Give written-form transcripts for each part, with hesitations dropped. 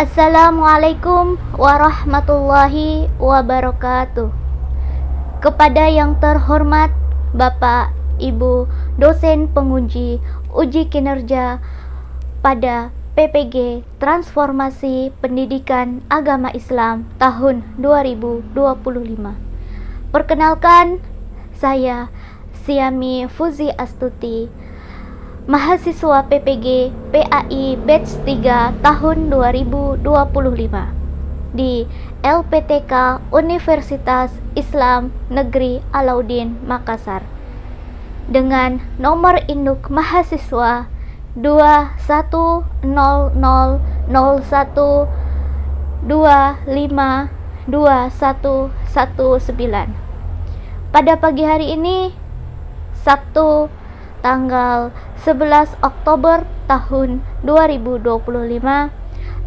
Assalamualaikum warahmatullahi wabarakatuh. Kepada yang terhormat Bapak, Ibu, dosen penguji uji kinerja pada PPG Transformasi Pendidikan Agama Islam tahun 2025. Perkenalkan, saya Siami Fuzi Astuti, mahasiswa PPG PAI Batch 3 tahun 2025 di LPTK Universitas Islam Negeri Alauddin Makassar dengan nomor induk mahasiswa 2100001252119. Pada pagi hari ini, Sabtu tanggal 11 Oktober tahun 2025,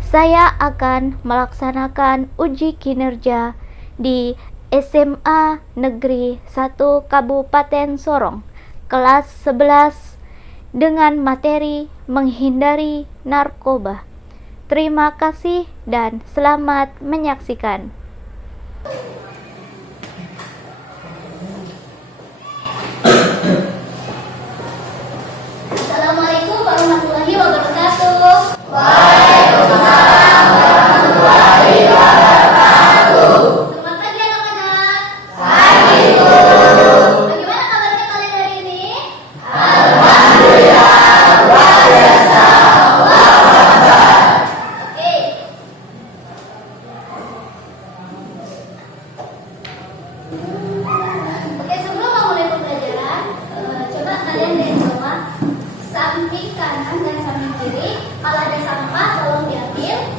saya akan melaksanakan uji kinerja di SMA Negeri 1 Kabupaten Sorong, kelas 11 dengan materi menghindari narkoba. Terima kasih dan selamat menyaksikan. Assalamualaikum warahmatullahi wabarakatuh. Waalaikumsalam warahmatullahi wabarakatuh. Selamat pagi anak-anak. Pagi, Bu. Bagaimana kabarnya kalian hari ini? Alhamdulillah, luar biasa. Allahu Akbar. Oke. Oke, sebelum memulai pembelajaran, coba kalian lihat semua. Samping kanan dan samping kiri, kalau ada sampah tolong diambil.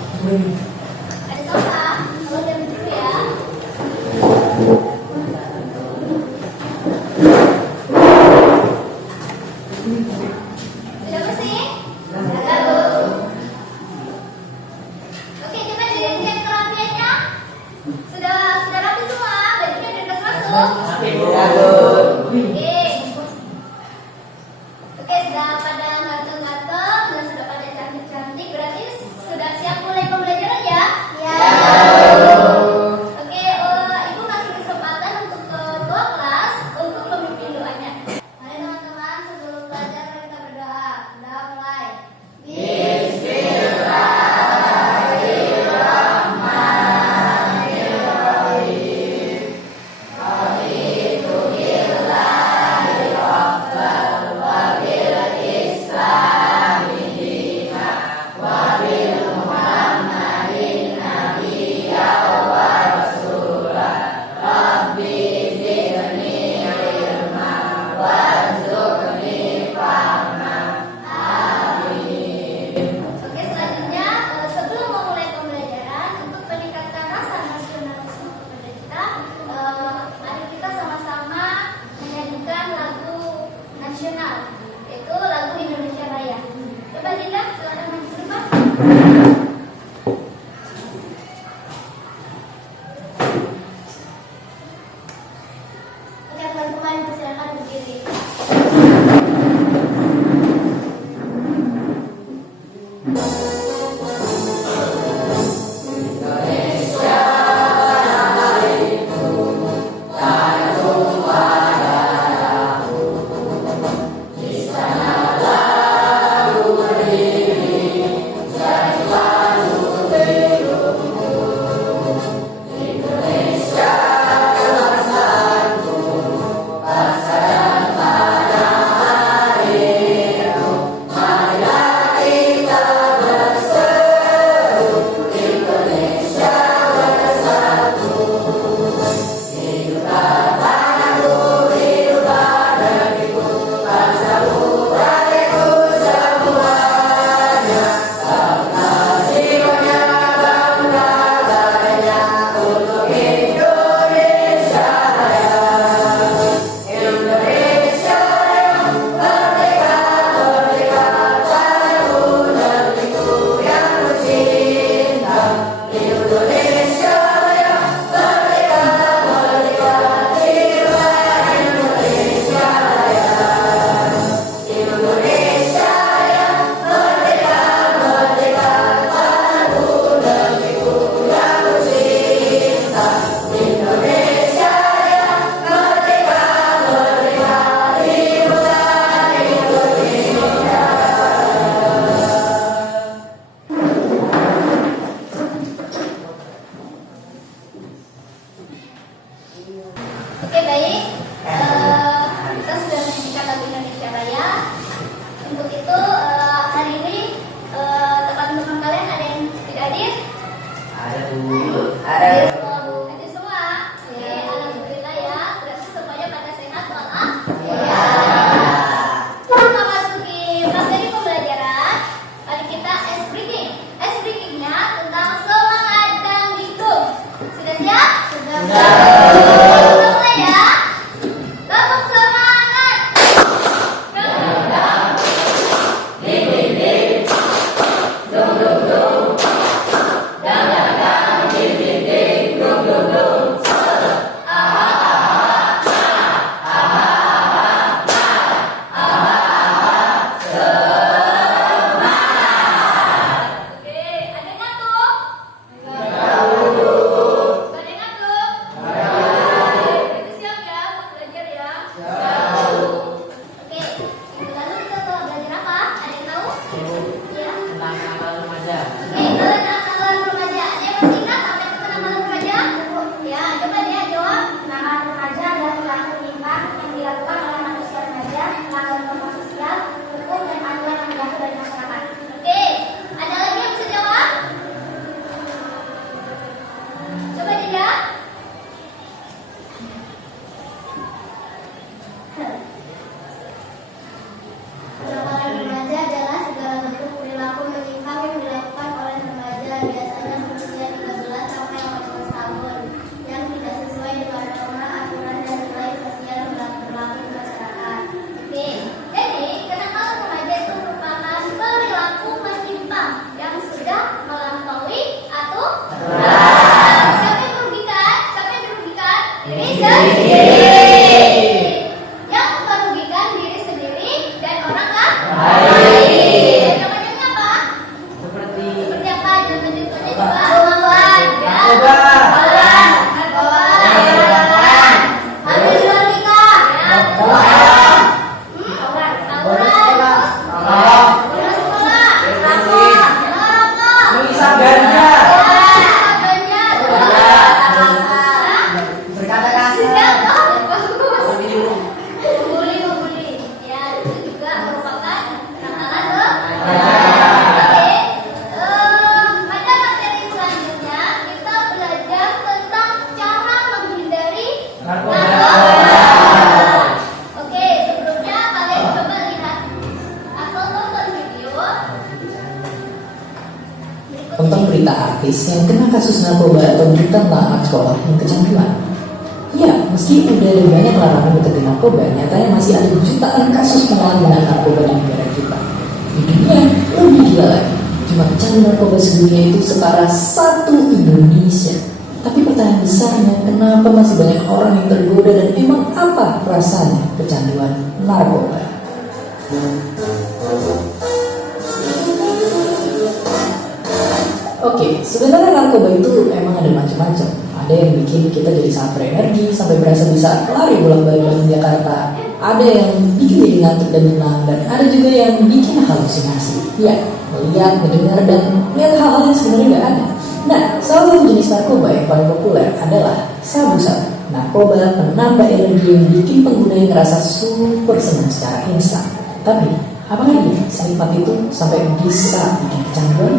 Ada sampah, tolong diambil dulu ya. Sudah bersih? Sudah, Bu. Oke, coba dilihat kerapiannya. Sudah rapi semua, bajunya sudah masuk. Oke. Oke, sudah pada ganteng-ganteng dan sudah pada cantik-cantik, berarti sudah siap mulai pembelajaran ya? Ya. Oke, Ibu kasih kesempatan untuk ketua kelas untuk memimpin doanya. Mari teman-teman, sebelum belajar kita berdoa. Udah mulai. Oke, selanjutnya sebelum memulai pembelajaran untuk meningkatkan rasa nasionalisme kepada kita, mari kita sama-sama menyanyikan lagu nasional, yaitu lagu Indonesia Raya. Coba Dinda, silakan maju ke depan. Oke, teman-teman silakan berdiri. berita artis yang kena kasus narkoba atau berita tentang anak sekolah yang kecanduan? Ya, meski udah ada banyak larangan deketin narkoba, nyatanya masih ada jutaan kasus penyalahgunaan narkoba di negara kita. Di dunia lebih gila lagi, cuma pecandu narkoba sedunia itu setara satu Indonesia. Tapi pertanyaan besarnya, kenapa masih banyak orang yang tergoda dan emang apa rasanya kecanduan narkoba? Oke, sebenarnya narkoba itu emang ada macam-macam. Ada yang bikin kita jadi sangat berenergi sampai berasa bisa lari bolak-balik di Jakarta. Ada yang bikin jadi ngantuk dan tenang, dan ada juga yang bikin halusinasi. Ya, melihat, mendengar, dan melihat hal-hal yang sebenarnya nggak ada. Nah, salah satu jenis narkoba yang paling populer adalah sabu-sabu. Narkoba penambah energi yang bikin penggunanya ngerasa super senang secara instan. Tapi, apakah iya senikmat itu sampai bisa bikin kecanduan?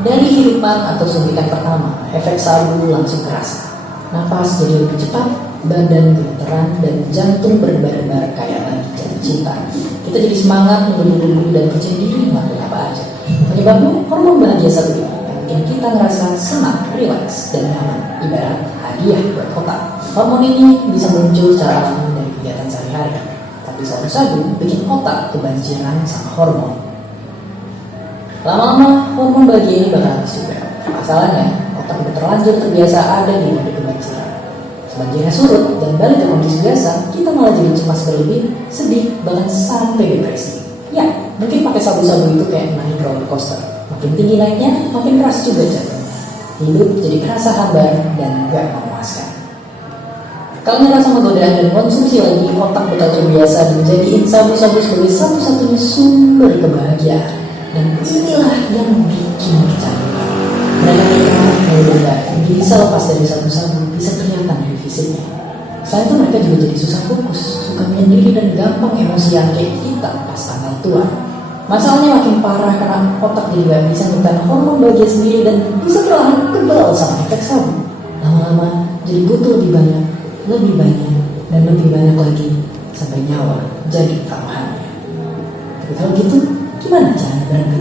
Dari hirupan atau suntikan pertama, efek sabu langsung terasa. Napas jadi lebih cepat, badan gemeteran, dan jantung berdebar-debar kayak lagi jatuh cinta. Kita jadi semangat, menggebu-gebu, dan percaya diri ngelakuin apa aja. Penyebabnya hormon bahagia satu ini yang bikin kita ngerasa senang, rileks, dan nyaman. Ibarat hadiah buat otak. Hormon ini bisa muncul secara alami dari kegiatan sehari-hari. Tapi sabu-sabu bikin otak kebanjiran sama hormon. Lama-lama hormon bahagia ini bakal habis juga. Masalahnya, otak udah terlanjur terbiasa ada di mode kebanjiran. Sebanjirnya surut dan balik ke kondisi biasa, kita malah jadi cemas berlebih, sedih, bahkan sampai depresi. Ya, mungkin pakai sabu-sabu itu kayak naik roller coaster. Makin tinggi naiknya, makin keras juga jatuhnya. Hidup jadi kerasa hambar dan gak memuaskan. Kalau ngerasa godaan dan konsumsi lagi, otak bakal terbiasa dan menjadiin sabu-sabu sebagai satu-satunya sumber kebahagiaan. Dan inilah yang bikin kecanduan. Mereka yang udah bisa lepas dari sabu-sabu bisa kelihatan dari fisiknya. Selain itu mereka juga jadi susah fokus, suka menyendiri, dan gampang emosian kayak kita pas tanggal tua. Masalahnya makin parah karena otak jadi gak bisa menekan hormon bahagia sendiri dan bisa perlahan kebal sama efek sabu. Lama-lama jadi butuh lebih banyak, dan lebih banyak lagi sampai nyawa jadi taruhannya. Tapi kalau gitu, gimana caranya berhenti?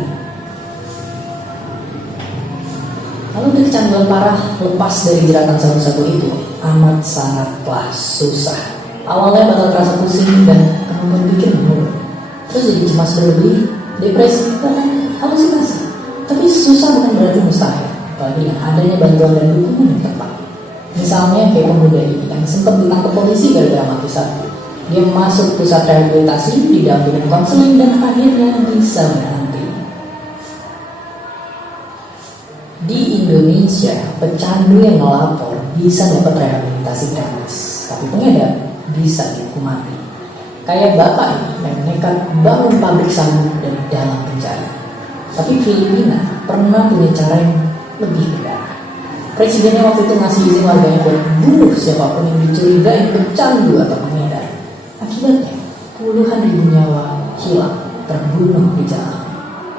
Kalau udah kecanduan parah, lepas dari jeratan sabu-sabu itu amat sangatlah susah. Awalnya bakal terasa pusing dan kemampuan pikir menurun. Terus jadi cemas berlebih, depresi, bahkan halusinasi. Tapi susah bukan berarti mustahil, apalagi dengan adanya bantuan dan dukungan yang tepat. Misalnya kayak pemuda ini yang sempat ditangkap polisi gara-gara mati sabu. Dia masuk pusat rehabilitasi, didampingin konseling, dan akhirnya bisa berhenti. Di Indonesia, pecandu yang melapor bisa dapat rehabilitasi gratis, tapi pengedar bisa dihukum mati. Kayak bapak ini yang nekat bangun pabrik sabu dari dalam penjara. Tapi Filipina pernah punya cara yang lebih berdarah. Presidennya waktu itu ngasih izin warganya buat bunuh siapapun yang dicurigai pecandu atau pengedar. Akibatnya, puluhan ribu nyawa hilang, terbunuh di jalan.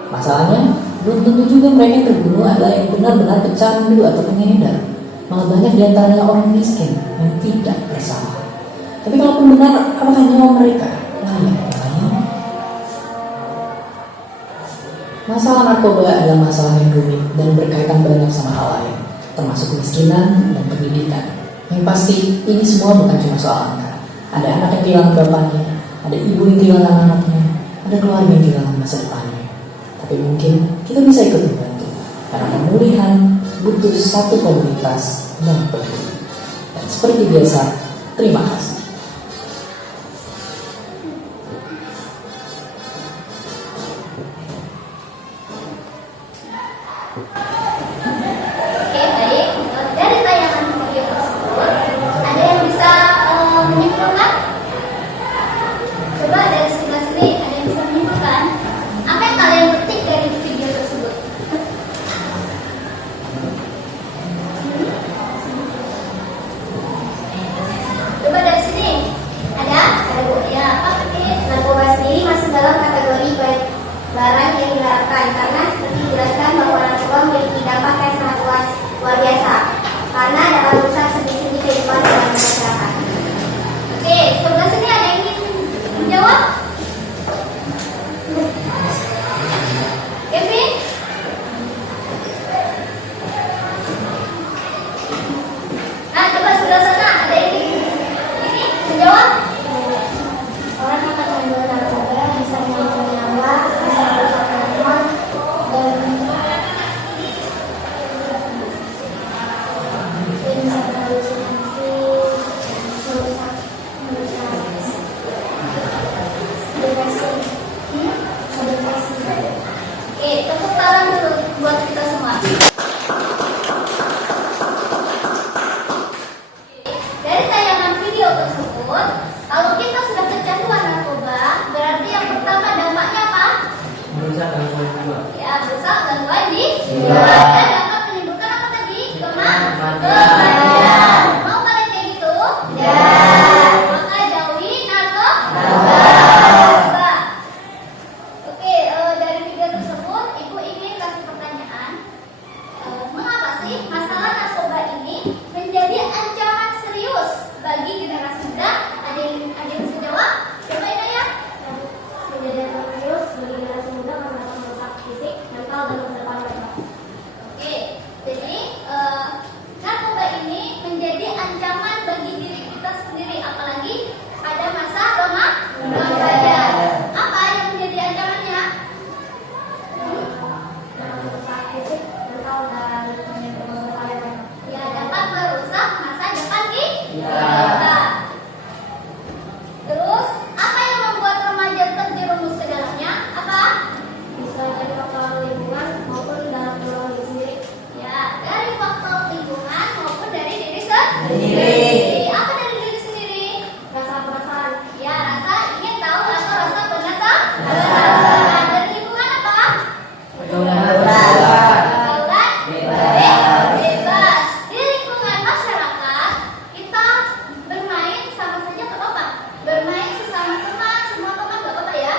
Masalahnya, belum tentu juga mereka yang terbunuh adalah yang benar-benar pecandu atau pengedar. Malah banyak diantaranya orang miskin yang tidak bersalah. Tapi kalaupun benar, apakah nyawa mereka layak dilayani? Masalah narkoba adalah masalah yang rumit dan berkaitan banyak sama hal lain, termasuk kemiskinan dan pendidikan. Yang pasti, ini semua bukan cuma soal angka. Ada anak yang kehilangan bapaknya, ada ibu yang kehilangan anaknya, ada keluarga yang kehilangan masa depannya. Tapi mungkin kita bisa ikut membantu, karena pemulihan butuh satu komunitas yang peduli. Dan seperti biasa, terima kasih. Oke, baik. Dari tayangan video tersebut, ada yang bisa menyimpulkan? Coba dari sebelah sini, ada yang bisa menyimpulkan? Apa yang kalian petik dari video tersebut? Coba dari sini. Ada Bu. Ya, apa berarti narkoba sendiri masuk dalam kategori barang yang dilarang karena seperti dijelaskan bahwa narkoba memiliki dampak yang sangat luar biasa karena dapat merusak sendi-sendi kehidupan dalam masyarakat. Oke, sebelah sini ada yang ingin menjawab? Kevin? Dan dapat menimbulkan apa tadi? Kematian. Mau kalian kayak gitu? Maka jauhi narkoba. Oke, dari video tersebut Ibu ingin kasih pertanyaan. Mengapa sih masalah narkoba ini menjadi ancaman serius bagi generasi muda? Ada yang bisa jawab? Coba ini ya. Menjadi ancaman serius bagi generasi muda karena dapat merusak fisik, mental, dan masa depan mereka. Oke, jadi narkoba ini menjadi ancaman bagi diri kita sendiri, apalagi ada masa remaja. Apa yang menjadi ancamannya? Merusak fisik, mental, dan masa depan mereka. Ya, dapat merusak masa depan kita. Terus, apa yang membuat remaja terjerumus ke dalamnya? Apa? Bisa dari faktor lingkungan maupun dalam diri sendiri. Ya, dari faktor lingkungan maupun dari diri sendiri. Apa dari diri sendiri? Rasa-perasaan, Ya, rasa ingin tahu atau rasa penasaran. Dari lingkungan apa? Pergaulan bebas. Di lingkungan masyarakat, kita bermain sama saja nggak apa-apa. Bermain sesama teman, semua teman nggak apa-apa ya.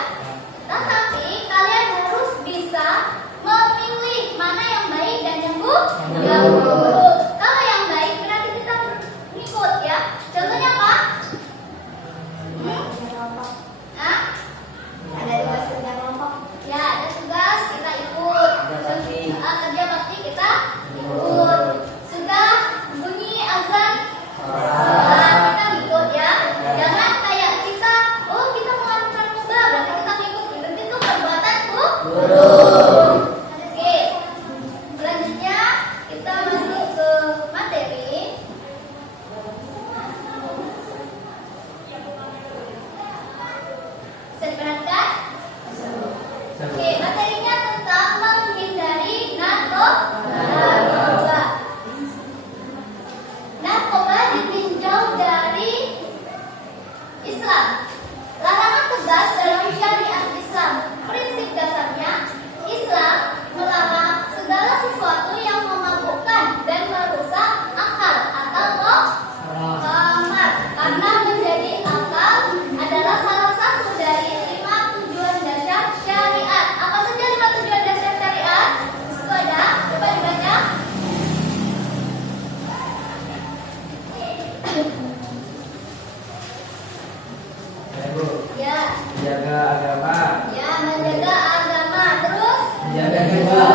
Tetapi kalian harus bisa memilih mana yang baik dan yang buruk. Kalau yang baik berarti kita ngikut ya. Contohnya apa? kelompok. Hah? Ada tugas kerja kelompok. Ya, ada tugas kita ikut. Kerja bakti kita ikut. Sudah bunyi azan sholat, kita ikut ya. Jangan kayak kita, oh kita mau aturan muda, berarti kita ikut. Berarti itu perbuatanku. Oke. Selanjutnya kita masuk ke materi. Bisa diperhatikan? Oke, materinya tentang menghindari narkoba. Narkoba ditinjau dari Islam. Larangan tegas dalam syariat Islam. Prinsip dasarnya, Islam melarang segala sesuatu yang memabukkan dan merusak akal atau kamar. Karena menjadi akal adalah salah satu dari 5 tujuan dasar syariat. Apa saja 5 tujuan dasar syariat? Itu ada, coba dibaca. Ya, Menjaga agama, ya menjaga agama, terus menjaga jiwa,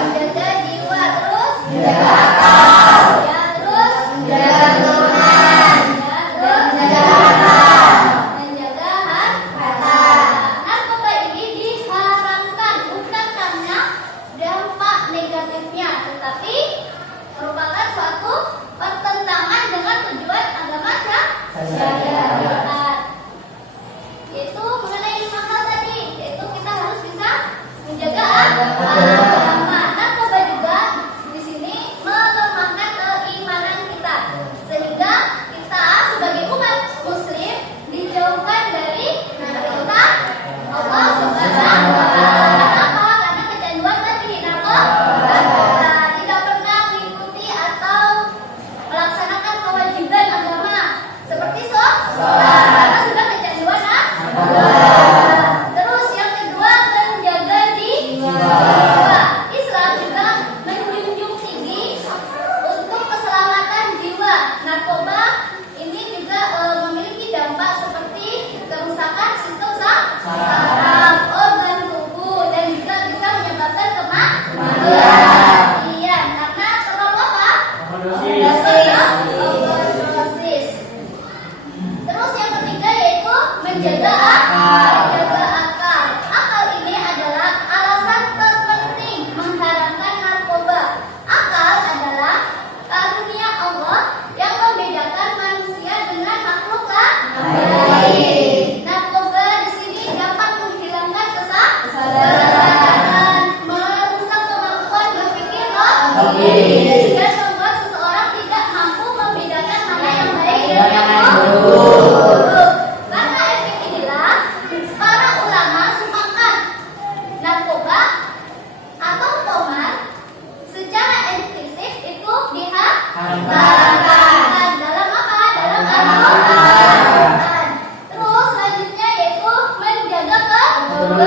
menjaga jiwa, terus menjaga akal, ya, terus menjaga turunan, ya, terus menjaga harta. menjaga harta. Narkoba ini diharamkan bukan karena dampak negatifnya, tetapi merupakan suatu pertentangan dengan tujuan agama syariat. Yaitu mengenai 5 hal tadi, yaitu kita harus bisa menjaga agama. Narkoba juga di sini melemahkan keimanan kita, sehingga kita sebagai umat muslim dijauhkan dari perintah Allah Subhanahu wa Ta'ala. Kenapa? Karena kecanduan tadi narkoba, tidak pernah mengikuti atau melaksanakan kewajiban agama seperti sholat, karena sudah kecanduan Terus yang kedua, menjaga jiwa. Islam juga menjunjung tinggi untuk keselamatan jiwa. Narkoba ini juga memiliki dampak seperti kerusakan sistem saraf, organ tubuh, dan juga bisa menyebabkan kematian karena terlalu apa? Overdosis. Terus yang ketiga yaitu menjaga akal. Akal ini adalah alasan terpenting mengharamkan narkoba. Akal adalah karunia Allah yang membedakan manusia dengan makhluk lain. Narkoba di sini dapat menghilangkan kesadaran, merusak kemampuan berpikir logis, dan membuat seseorang tidak mampu membedakan mana yang baik dan yang buruk. Karena efek inilah para ulama sepakat narkoba atau tomar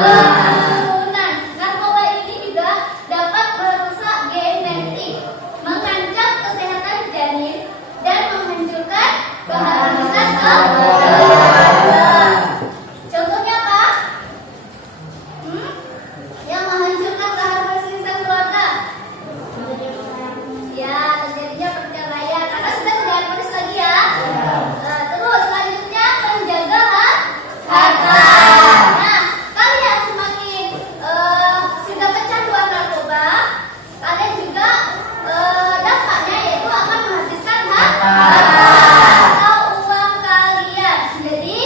Kerumunan. Narkoba ini juga dapat merusak genetik, mengancam kesehatan janin, dan menghancurkan keharmonisan keluarga. Contohnya apa? Yang menghancurkan keharmonisan keluarga. Ya, terjadinya perceraian karena sudah tidak harmonis lagi ya. Terus selanjutnya menjaga harta. Nah, kalian semakin sudah kecanduan narkoba, kalian juga dampaknya yaitu akan menghabiskan harta atau uang kalian. Jadi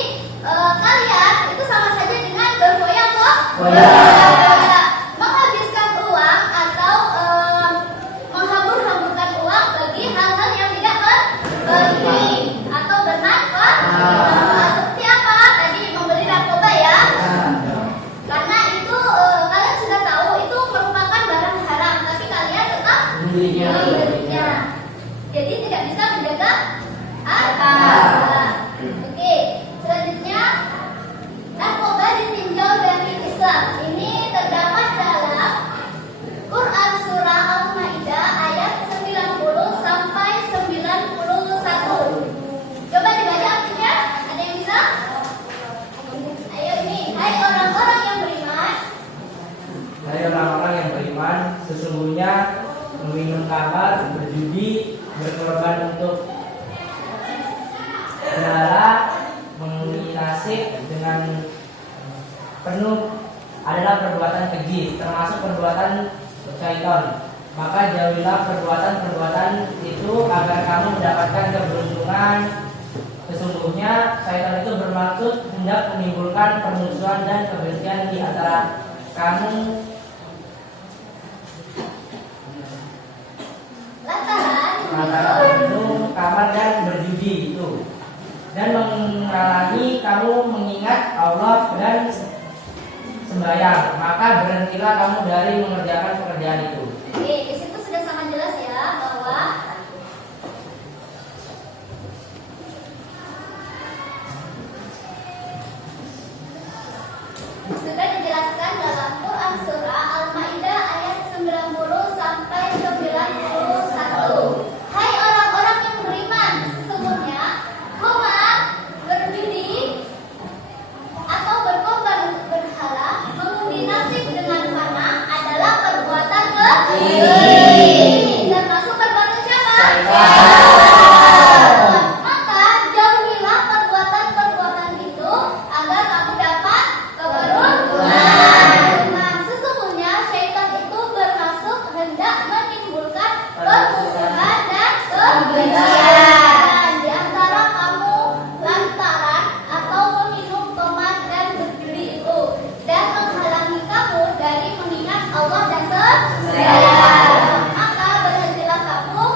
kalian itu sama saja dengan berfoya-foya. Menghabiskan uang atau menghambur-hamburkan uang bagi hal-hal yang tidak berpenting atau bermanfaat. Seperti apa? Tadi membeli narkoba ya. Karena itu kalian sudah tahu itu merupakan barang haram, tapi kalian tetap membelinya. Jadi tidak bisa menjaga harta. Oke, selanjutnya narkoba ditinjau dari Islam. Ini terdapat dalam Quran surah Al-Maidah ayat 90 sampai 91. Coba dibaca artinya. Ada yang bisa? Ayo ini. Hai orang-orang yang beriman. Hai orang-orang yang beriman, sesungguhnya meminum khamar, berjudi, berkorban untuk berhala, menginasib dengan penuh adalah perbuatan keji, termasuk perbuatan syaitan. Maka jauhilah perbuatan-perbuatan itu agar kamu mendapatkan keberuntungan. Sesungguhnya syaitan itu bermaksud hendak menimbulkan permusuhan dan kebencian di antara kamu. Lantaran minum kamar dan berjudi itu, dan menghalangi kamu mengingat Allah dan sembahyang, maka berhentilah kamu dari mengerjakan pekerjaan itu. Oke, di situ sudah sangat jelas ya bahwa sudah dijelaskan dalam Quran surah Al-Maidah ayat 90 sampai 91. Hai orang-orang yang beriman, sesungguhnya khamar, berjudi atau berkorban untuk berhala, mengundi nasib dengan panah adalah perbuatan keji. Termasuk perbuatan siapa? Maka jauhilah perbuatan-perbuatan itu agar kamu dapat keberuntungan. Sesungguhnya syaitan itu bermaksud hendak menimbulkan permusuhan dan kebencian di antara kamu lantaran atau meminum khamar dan berjudi itu, dan menghalangi kamu dari mengingat Allah dan sembahyang. Maka berhentilah kamu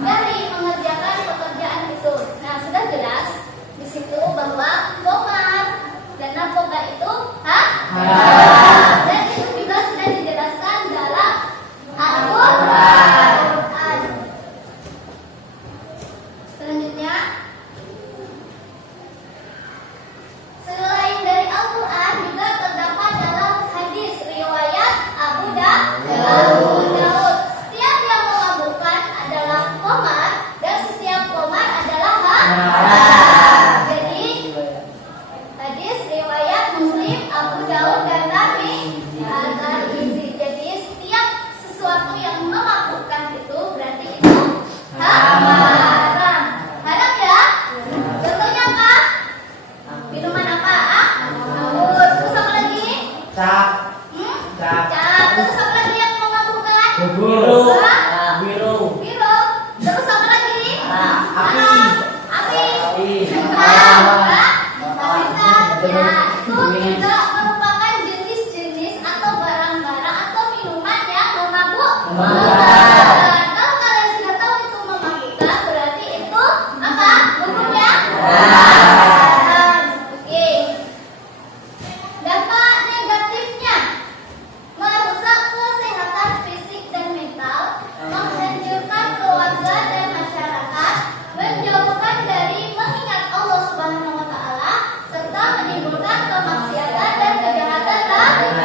dari mengerjakan pekerjaan itu. Nah, sudah jelas di situ bahwa khamar dan narkoba itu dan itu juga sudah dijelaskan dalam Al-Quran. Selanjutnya, selain dari Al-Quran juga terdapat dalam hadis riwayat Abu Daud. Setiap yang memabukkan adalah khamar dan setiap khamar adalah haram. Jadi hadis riwayat Muslim, Abu Daud dan Tirmidzi. Jadi setiap sesuatu yang memabukkan itu berarti itu haram. Haram ya? Contohnya apa? Minuman apa? Anggur. Terus apa lagi? Cap, Cap. Terus apa lagi yang memabukkan? biru, Hah? biru, Biru. Terus apa lagi? api, Api. Ya, itu juga merupakan jenis-jenis atau barang-barang atau minuman yang memabukkan. Kalau kalian sudah tahu itu memabukkan, berarti itu apa? Hukumnya? Oke. Dampak negatifnya merusak kesehatan fisik dan mental, menghancurkan keluarga dan masyarakat, menjauhkan dari mengingat Allah Subhanahu wa taala, serta menimbulkan kemaksiatan dan kejahatan lainnya.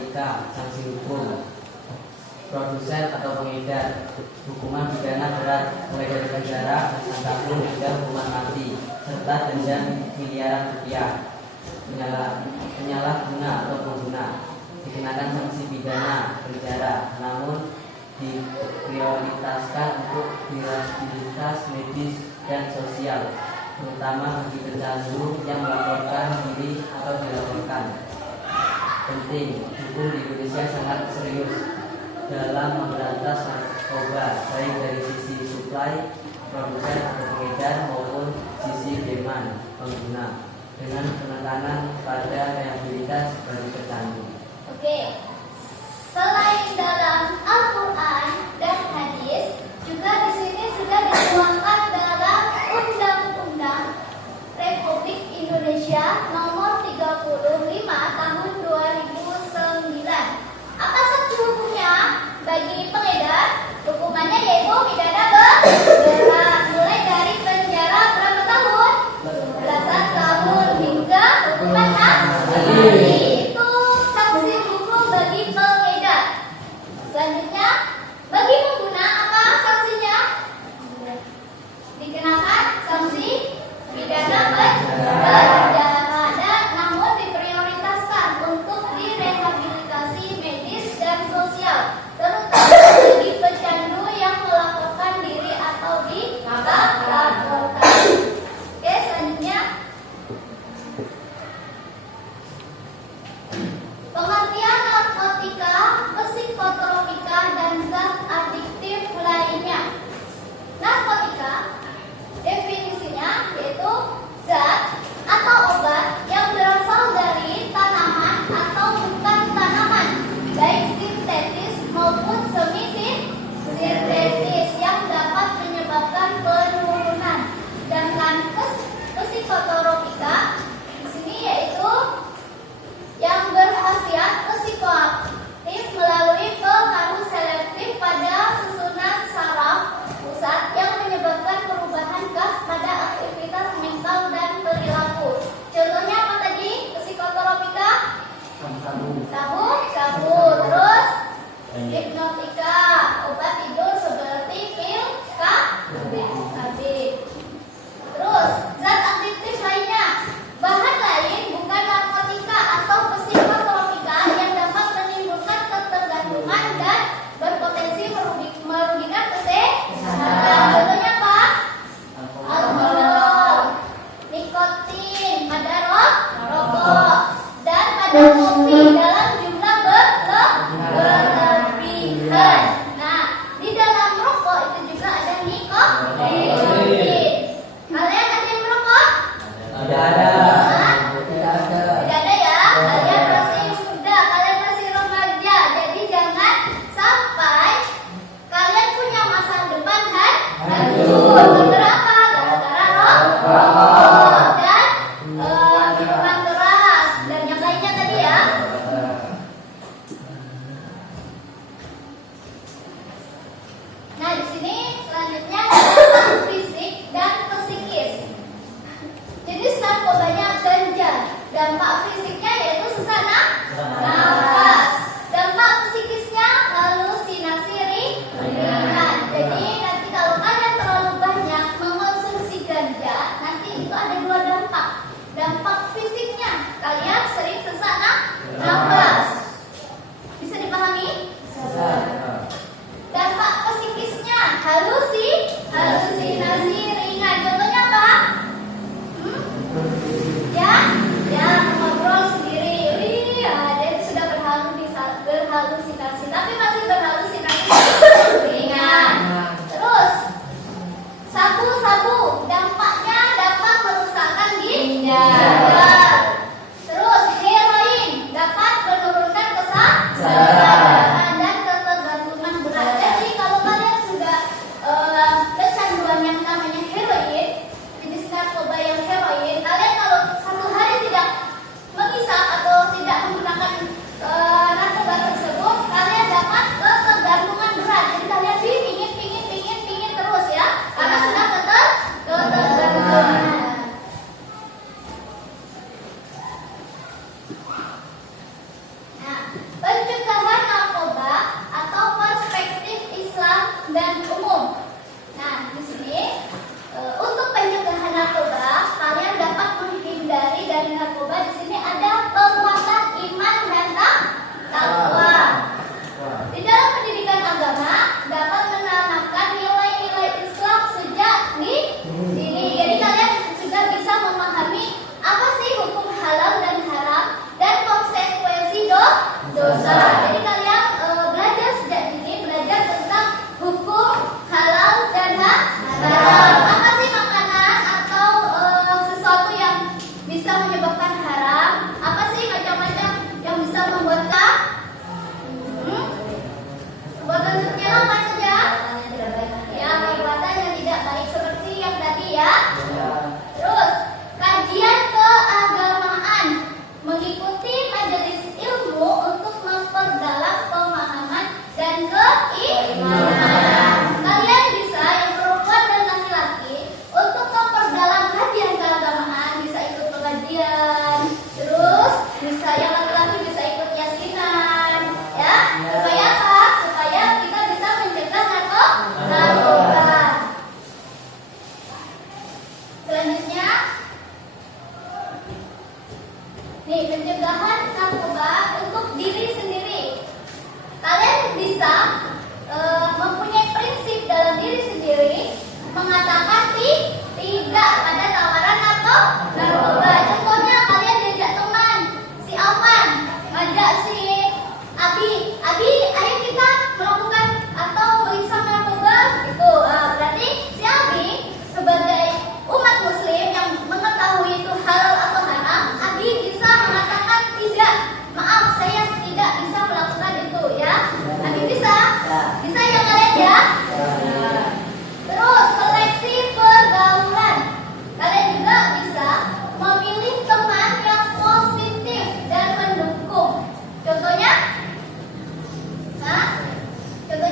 etika, sanksi hukum, produsen atau pengedar, hukuman pidana berat mulai dari penjara sampai hingga hukuman mati, serta denda miliaran rupiah. Penyalahguna atau pengguna dikenakan sanksi pidana penjara, namun diprioritaskan untuk direhabilitas medis dan sosial, terutama bagi pecandu yang melaporkan diri atau dilaporkan. Penting, hukum di Indonesia sangat serius dalam memberantas narkoba, baik dari sisi suplai, produsen atau pengedar maupun sisi demand pengguna, dengan penekanan pada rehabilitas bagi pecandu. Oke. Selain dalam Al-Quran dan hadis, juga di sini sudah dituangkan dalam Undang-Undang Republik Indonesia Nomor 35 Tahun 2009. Apa sanksi hukumnya bagi pengedar? Hukumannya yaitu pidana berat, mulai dari penjara berapa tahun? Belasan tahun hingga hukuman mati. Itu sanksi hukum bagi pengedar. Selanjutnya, bagi pengguna apa sanksinya? Dikenakan sanksi pidana penjara, namun diprioritaskan untuk direhabilitasi medis dan sosial, terutama bagi pecandu yang melaporkan diri atau dilaporkan. Oke, selanjutnya pengertian narkotika, psikotropika, dan zat adiktif lainnya. Narkotika definisinya yaitu zat atau obat yang berasal dari tanaman atau bukan tanaman, baik sintetis maupun semi-sintetis, yang dapat menyebabkan penurunan. Sedangkan psikotropika di sini yaitu yang berkhasiat psikoaktif melalui pengaruh selektif pada susunan saraf pusat yang menyebabkan perubahan gas pada aktivitas mental dan perilaku. Contohnya apa tadi? Psikotropika? Sabu. Terus hipnotika, obat tidur seperti pil KB. Terus zat aktif lainnya, bahan lain bukan narkotika atau psikotropika yang dapat menimbulkan ketergantungan dan berpotensi merugikan kesehatan. Contohnya apa? Alkohol, nikotin pada rokok, dan pada kopi dalam jumlah berlebihan. Nah, di dalam rokok itu juga ada nikotin. Kalian ada yang merokok? Ada. Tidak ada ya. Kalian masih muda, kalian masih remaja, jadi jangan Apa sih makanan atau sesuatu yang bisa menyebabkan haram? Apa sih macam-macam yang bisa membuat perbuatan tercela apa saja? Ya, perbuatan yang tidak baik seperti yang tadi ya. Terus, kajian keagamaan mengikuti majelis ilmu untuk memperdalam pemahaman dan keimanan. Kalian bisa, yang perempuan dan laki-laki, untuk memperdalam kajian keagamaan bisa ikut pengajian. Terus, bisa yang laki-laki bisa ikut yasinan, ya. Supaya apa? Supaya kita bisa mencegah narkoba. Selanjutnya, nih pencegahan narkoba untuk diri sendiri. Kalian bisa mempunyai prinsip dalam diri sendiri mengatakan tidak pada tawaran narkoba. Contohnya kalian diajak teman si Alvan ngajak si Abi, ayo kita melakukan atau melihat narkoba gitu. Berarti si Abi sebagai umat muslim yang mengetahui itu halal atau haram, Abi bisa mengatakan tidak, maaf saya tidak bisa melakukan itu ya. Abi bisa ya kalian ya. Terus seleksi pergaulan, kalian juga bisa memilih teman yang positif dan mendukung. Contohnya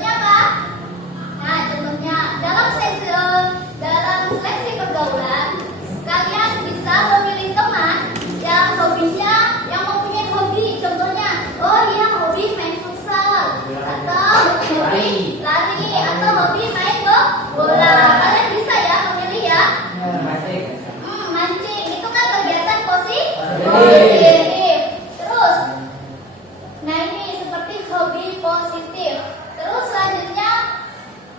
apa? Nah, contohnya dalam seleksi pergaulan, kalian bisa memilih teman yang hobinya, yang mempunyai hobi. Contohnya, oh iya hobi main futsal, atau hobi lari, atau hobi main bola. Kalian bisa ya memilih ya. Mancing itu kan kegiatan positif. Terus, nah ini seperti hobi positif. Terus selanjutnya,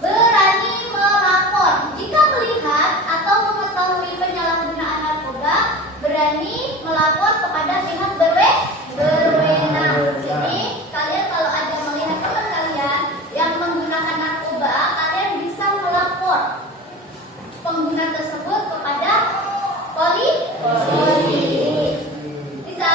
berani melapor jika melihat atau mengetahui penyalahgunaan narkoba. Berani melapor kepada pihak berwenang. Jadi kalian kalau ada melihat teman kalian yang menggunakan narkoba, kalian bisa melapor pengguna tersebut kepada polisi. Bisa?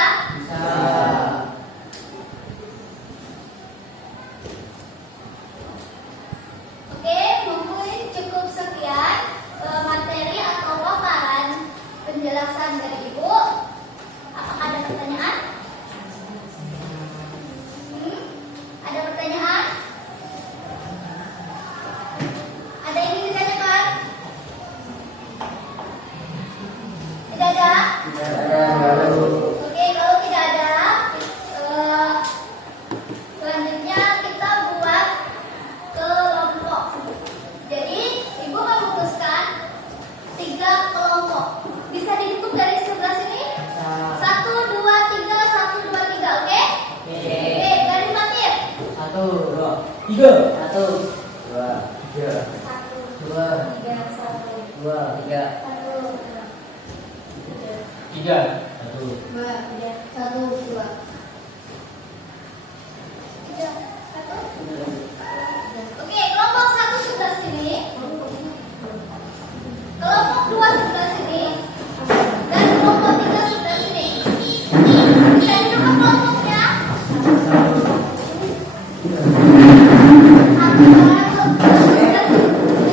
Oke, mungkin cukup sekian materi atau paparan penjelasan dari Ibu. Apakah ada pertanyaan? Ada pertanyaan? Ada yang ingin ditanyakan? Tidak ada? Oke, kalau tidak ada, selanjutnya kita buat kelompok. Jadi, Ibu memutuskan 3 kelompok. Bisa dihitung dari sebelah sini? 1, 2, 3, 1, 2, 3, oke? Oke, dari Fatir. 1, 2, 3. 1, 2, 3, 2, 2, 3, 3. 1. Oke, kelompok 1 sebelah sini. Kelompok 2 sebelah sini. Dan kelompok 3 sebelah sini. Bisa didukung kelompoknya? 1, 2,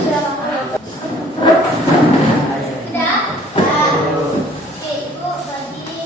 3. Sudah? Oke, Ibu bagi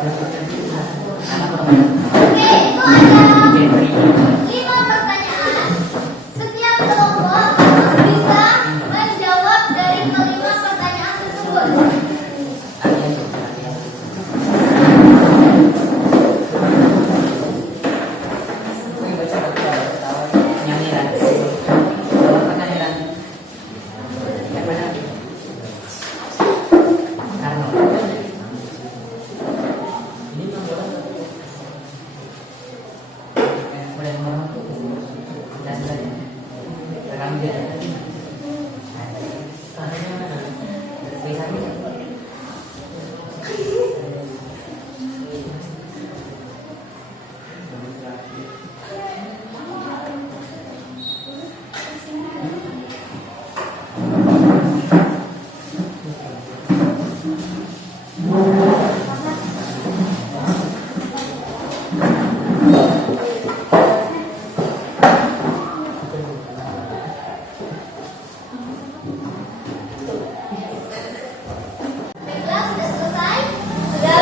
Oke, itu ada 5 pertanyaan. Setiap kelompok harus bisa menjawab dari kelima pertanyaan tersebut. Baiklah, sudah selesai? Sudah.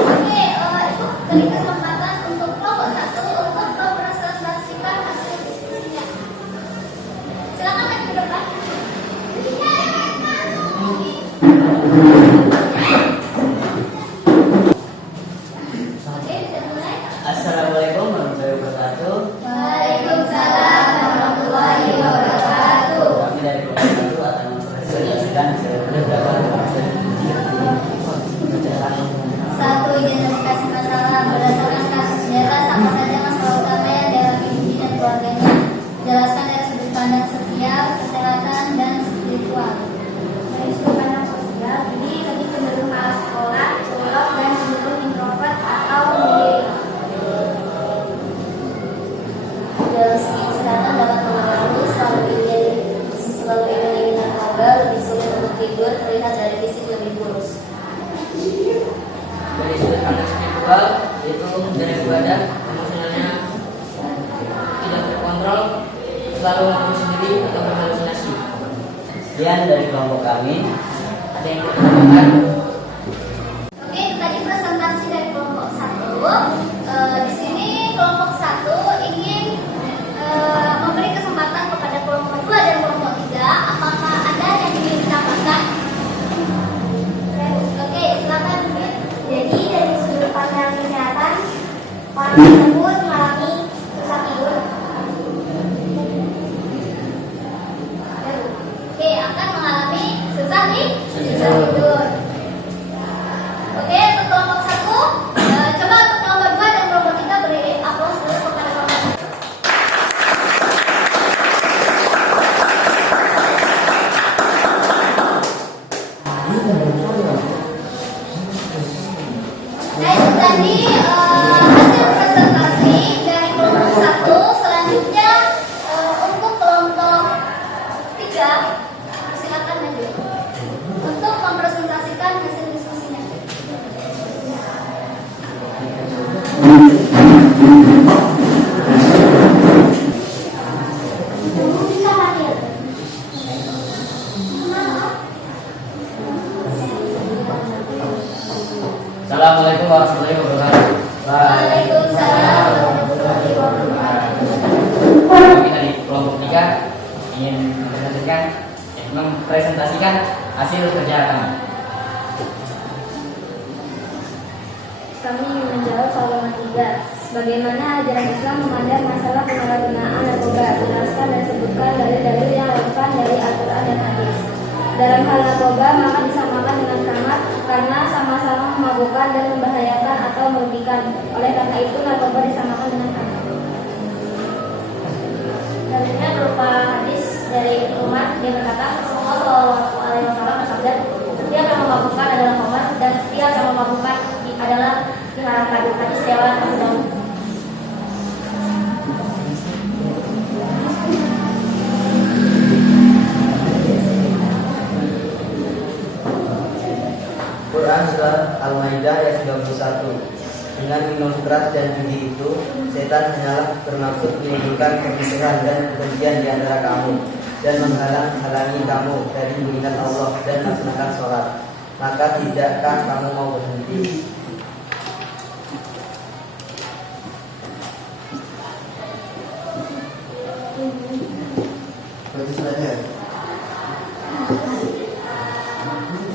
Oke, itu beri kesempatan untuk kelompok 1 untuk mempresentasikan hasil diskusinya. Silakan maju ke depan. Oke, bisa mulai. Assalamualaikum warahmatullahi wabarakatuh. Waalaikumsalam warahmatullahi wabarakatuh. Kami dari kelompok 1 akan mempresentasikan beberapa hasil Satu, identifikasi masalah berdasarkan kasus nyata sama saja masalah utama yang dialami Didi dan keluarganya. Jelaskan dari sudut pandang sosial, kesehatan, dan spiritual. Dari sudut pandang sosial, ini lebih cenderung malas sekolah, culok, dan cenderung introvert atau menyendiri. Dalam segi kesehatan dapat mengalami selalu ingin narkoba, lebih sulit untuk tidur, terlihat dari fisik lebih kurus. dari sudut pandang spiritual, yaitu dari badan emosionalnya tidak terkontrol, selalu mengaku sendiri atau berhalusinasi. Sekian dari kelompok kami. Ada yang mau ditambahkan? Oke, itu tadi presentasi dari kelompok 1. Di sini kelompok 1 ingin memberi kesempatan kepada kelompok 2 dan kelompok 3. Apakah ada yang ingin ditambahkan? Oke, silakan. Jadi dari sudut pandang kesehatan, orang tersebut mengalami susah tidur. Oke, akan mengalami susah tidur. Oke, untuk kelompok 1, coba untuk kelompok 2 dan kelompok 3 beri aplaus dulu kepada kelompok 1. Nah, itu tadi hasil presentasi dari kelompok 1. Selanjutnya untuk kelompok 3, silakan maju untuk mempresentasikan hasil diskusinya. Bisa hadir. Assalamualaikum warahmatullahi wabarakatuh. Waalaikumsalam warahmatullahi wabarakatuh. Kami dari kelompok 3 ingin mempresentasikan hasil kerja kami. Kami ingin menjawab soal nomor 3. Bagaimana ajaran Islam memandang masalah penyalahgunaan narkoba? Jelaskan dan sebutkan dalil-dalil yang relevan dari Al-Quran dan hadis. Dalam hal narkoba, maka disamakan dengan khamar karena sama-sama memabukkan dan membahayakan atau merugikan. Oleh karena itu, narkoba disamakan dengan khamar. Dalilnya berupa hadis dari Umar, dia berkata, Rasulullah SAW bersabda, setiap yang memabukkan adalah khamar dan setiap yang memabukkan adalah diharamkan. Hadis riwayat Abu Daud. Quran Surah Al-Maidah ayat 31. Dengan minum keras dan judi itu, setan hanyalah bermaksud menimbulkan permusuhan dan kebencian di antara kamu dan menghalang-halangi kamu dari mengingat Allah dan melaksanakan sholat. maka tidakkah kamu mau berhenti?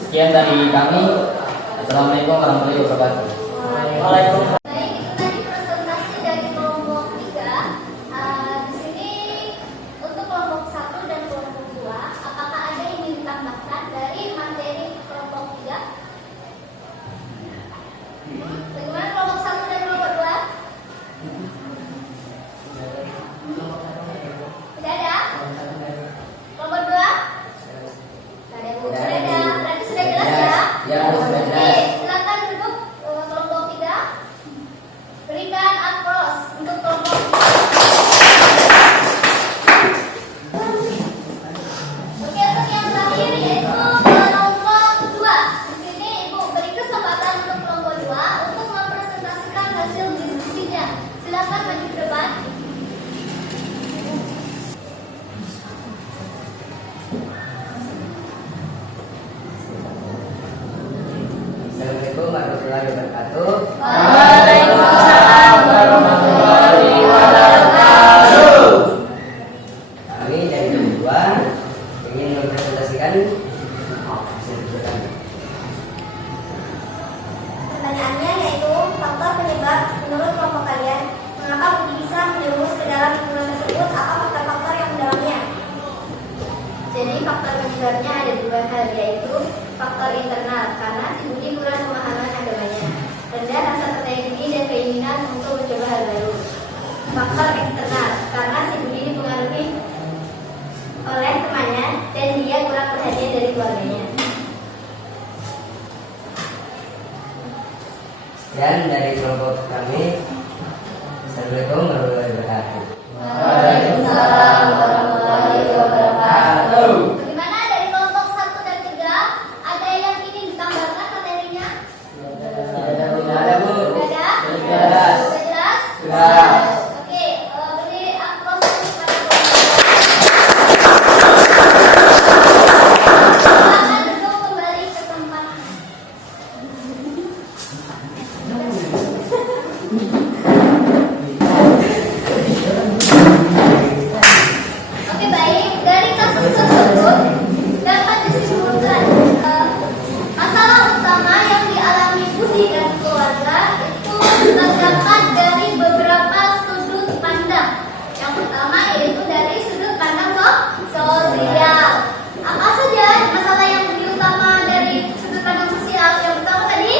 Sekian dari kami. Assalamualaikum warahmatullahi wabarakatuh. Waalaikumsalam. Baik, itu tadi presentasi dari kelompok 3. Di sini untuk kelompok 1 dan kelompok 2, apakah ada yang ingin ditambahkan dari materi kelompok 3? Bagaimana kelompok 1 dan kelompok 2? Tidak ada? Kelompok 2? Tidak ada, Bu. Tidak ada. Berarti sudah jelas ya? Ya, sudah Oke, jelas. silakan duduk kelompok 3. Berikan aplaus untuk kelompok 3. Oke, untuk yang terakhir yaitu kelompok 2. Di sini Ibu beri kesempatan untuk kelompok 2 untuk mempresentasikan hasil diskusinya. Silakan maju ke depan. Assalamualaikum warahmatullahi wabarakatuh. Waalaikumsalam warahmatullahi wabarakatuh. Kami dari kedua ingin mempresentasikan hasil diskusi. Pertanyaannya yaitu faktor penyebab menurut kelompok kalian mengapa Budi bisa menjerumus ke dalam lingkungan tersebut, apa faktor-faktor yang mendalaminya? Jadi faktor penyebabnya ada 2 hal, yaitu faktor internal karena si Budi kurang pemahaman agamanya, rendah rasa percaya diri dan keinginan untuk mencoba hal baru. Faktor eksternal karena si Budi dipengaruhi oleh temannya dan dia kurang perhatian dari keluarganya. Dan dari kelompok kami, Assalamualaikum warahmatullahi wabarakatuh. Waalaikumsalam warahmatullahi wabarakatuh. Bagaimana dari kelompok 1 dan 3? Ada yang ingin ditambahkan materinya? Ada Bu. Ada? Jelas. Sudah jelas? Jelas. Oke, beri aplaus dulu pada kelompok. Silakan duduk kembali ke tempat. Oke, baik. Dari kasus tersebut dapat disimpulkan masalah utama yang dialami Budi dan keluarga itu terdapat dari beberapa sudut pandang. Yang pertama yaitu dari sudut pandang sosial. Apa saja masalah yang utama dari sudut pandang sosial? Yang pertama tadi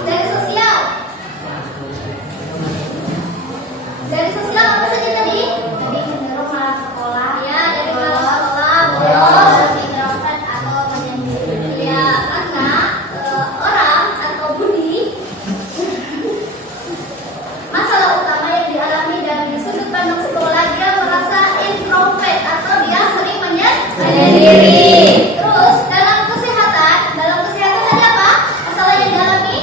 dari sosial. Dari sosial apa saja tadi? Tadi cenderung malas sekolah. Ya, dari malas sekolah, bolos, tinggalkan atau menyendiri. Ya, karena orang atau Budi masalah utama yang dialami dari sudut pandang sekolah, dia merasa introvert atau dia sering menyendiri. Terus dalam kesehatan tadi apa? Masalah yang dialami?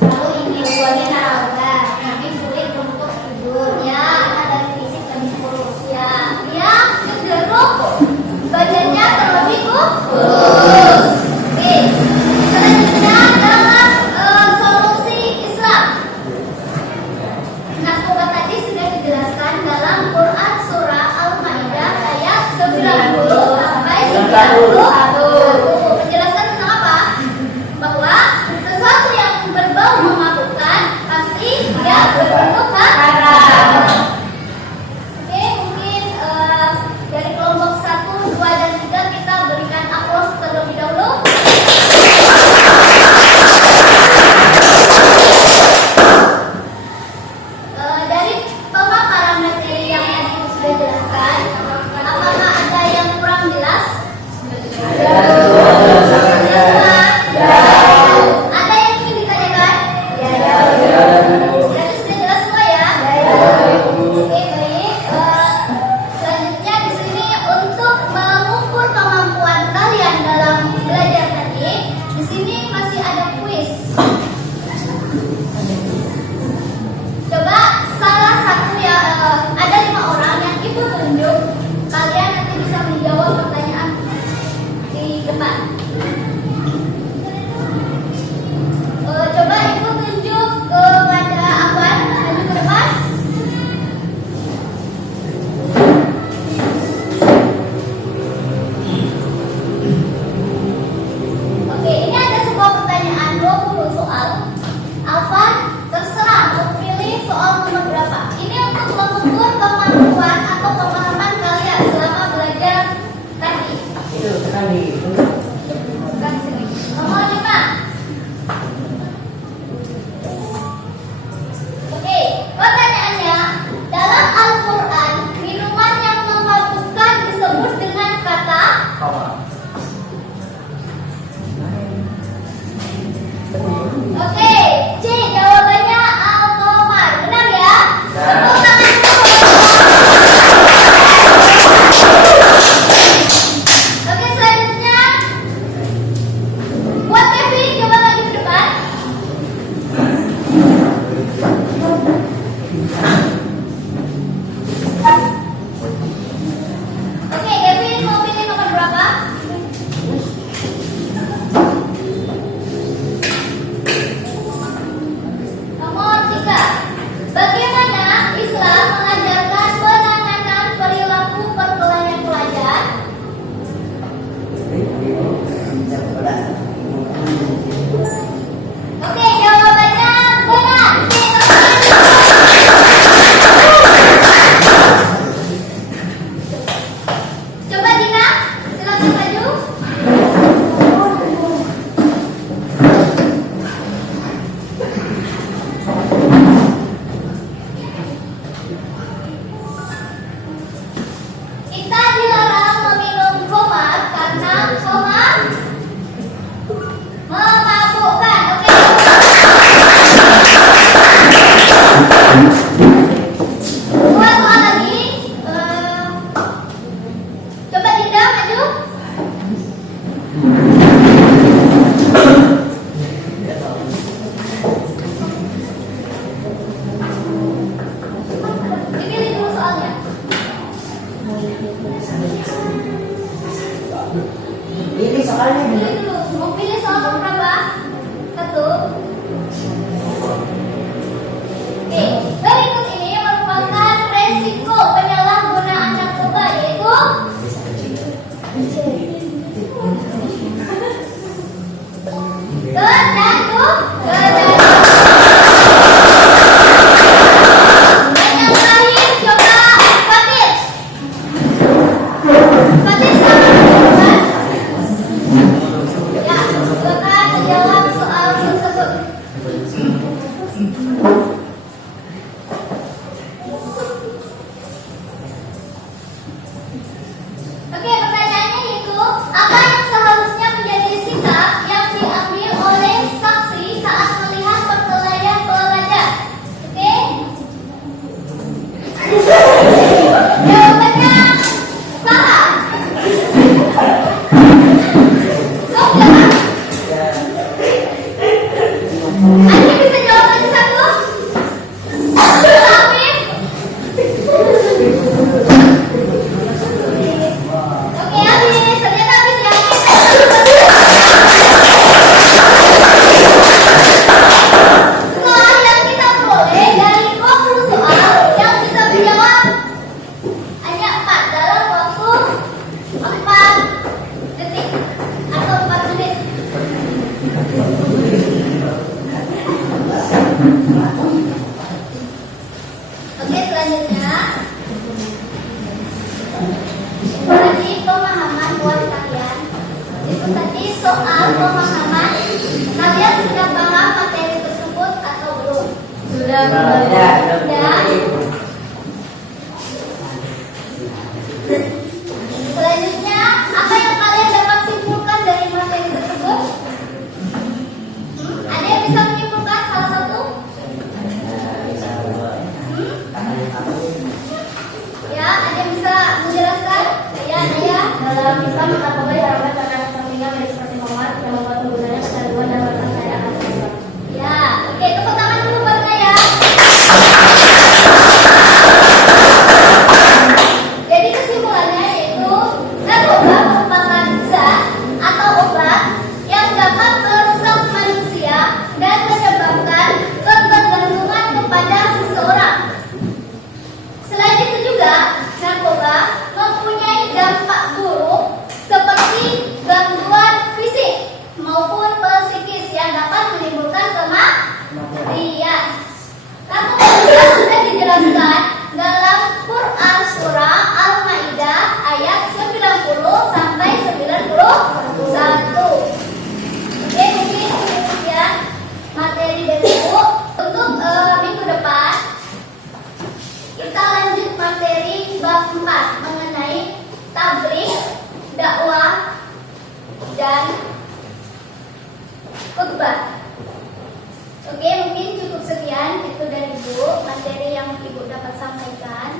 Selalu ingin keluarnya nambah, tapi sulit untuk tidur. Ya, karena dari fisik lebih kurus. Ya, dia cenderung badannya terlebih kurus. Oke, selanjutnya dalam solusi Islam. Narkoba tadi sudah dijelaskan dalam Quran surah Al-Maidah ayat 90 sampai 91. Menjelaskan tentang apa? Bahwa sesuatu yang berbau memabukkan pasti dia berbentuk haram. Oke, mungkin dari kelompok 1, 2, dan 3 kita berikan aplaus terlebih dahulu. Dari pemaparan materi yang tadi sudah jelaskan, apakah ada yang kurang jelas? Ada. Nomor 5. Oke, pertanyaannya, dalam Al-Quran minuman yang memabukkan disebut dengan kata Oke, C jawabannya Al-Qamar. Benar ya? Tepuk tangan dulu. Oke, selanjutnya buat Kevin, coba lagi ke depan. Oke, Kevin mau pilih nomor berapa? Nomor 3. Bagaimana Islam mengajarkan penanganan perilaku perkelahian pelajar? Oke, jawabannya benar. Coba Dina, silakan maju. Kita dilarang meminum khamar karena khamar memabukkan. Oke. Dua soal lagi. Coba Dinda maju. Dipilih dulu soalnya. Ini soalnya Pilih dulu. Mau pilih soal nomor berapa? 1. Oke, berikut ini merupakan resiko penyalahgunaan narkoba, yaitu kecanduan. Dan yang terakhir, coba Fatir. Fatir sama jawaban. Ya, silakan menjawab soal tersebut. Oke, pertanyaannya yaitu apa yang seharusnya menjadi sikap yang diambil oleh saksi saat melihat perkelahian pelajar? Oke? Jawabannya salah. Sofia. Anda bisa jawab lagi satu? Amin. Oke, habis. Ternyata habis ya. Setelah yang kita peroleh dari 20 soal, yang bisa menjawab hanya 4 dalam waktu 4 detik atau 4 menit. Oke, selanjutnya tadi pemahaman buat kalian. Itu tadi soal pemahaman. Kalian sudah paham materi tersebut atau belum? Sudah Sudah. Selanjutnya, apa yang kalian dapat simpulkan dari materi tersebut? Ada yang bisa menyimpulkan salah satu? Ya, ada yang bisa menjelaskan? Ya, Naya. dalam Islam narkoba diharamkan karena sampingnya medis seperti khamar yang membuat penggunanya kecanduan dan memperkaya anak bangsa. Ya, oke, tepuk tangan dulu buat Naya. Jadi kesimpulannya yaitu narkoba merupakan zat atau obat yang dapat merusak manusia dan menyebabkan ketergantungan kepada seseorang. Selain itu juga, narkoba mempunyai dampak buruk seperti gangguan fisik maupun psikis yang dapat menimbulkan kematian. Namun juga sudah dijelaskan dalam Quran surah Al-Maidah ayat 90 sampai 91. bab 4 mengenai tabligh, dakwah, dan khutbah. Oke, mungkin cukup sekian itu dari Ibu materi yang Ibu dapat sampaikan.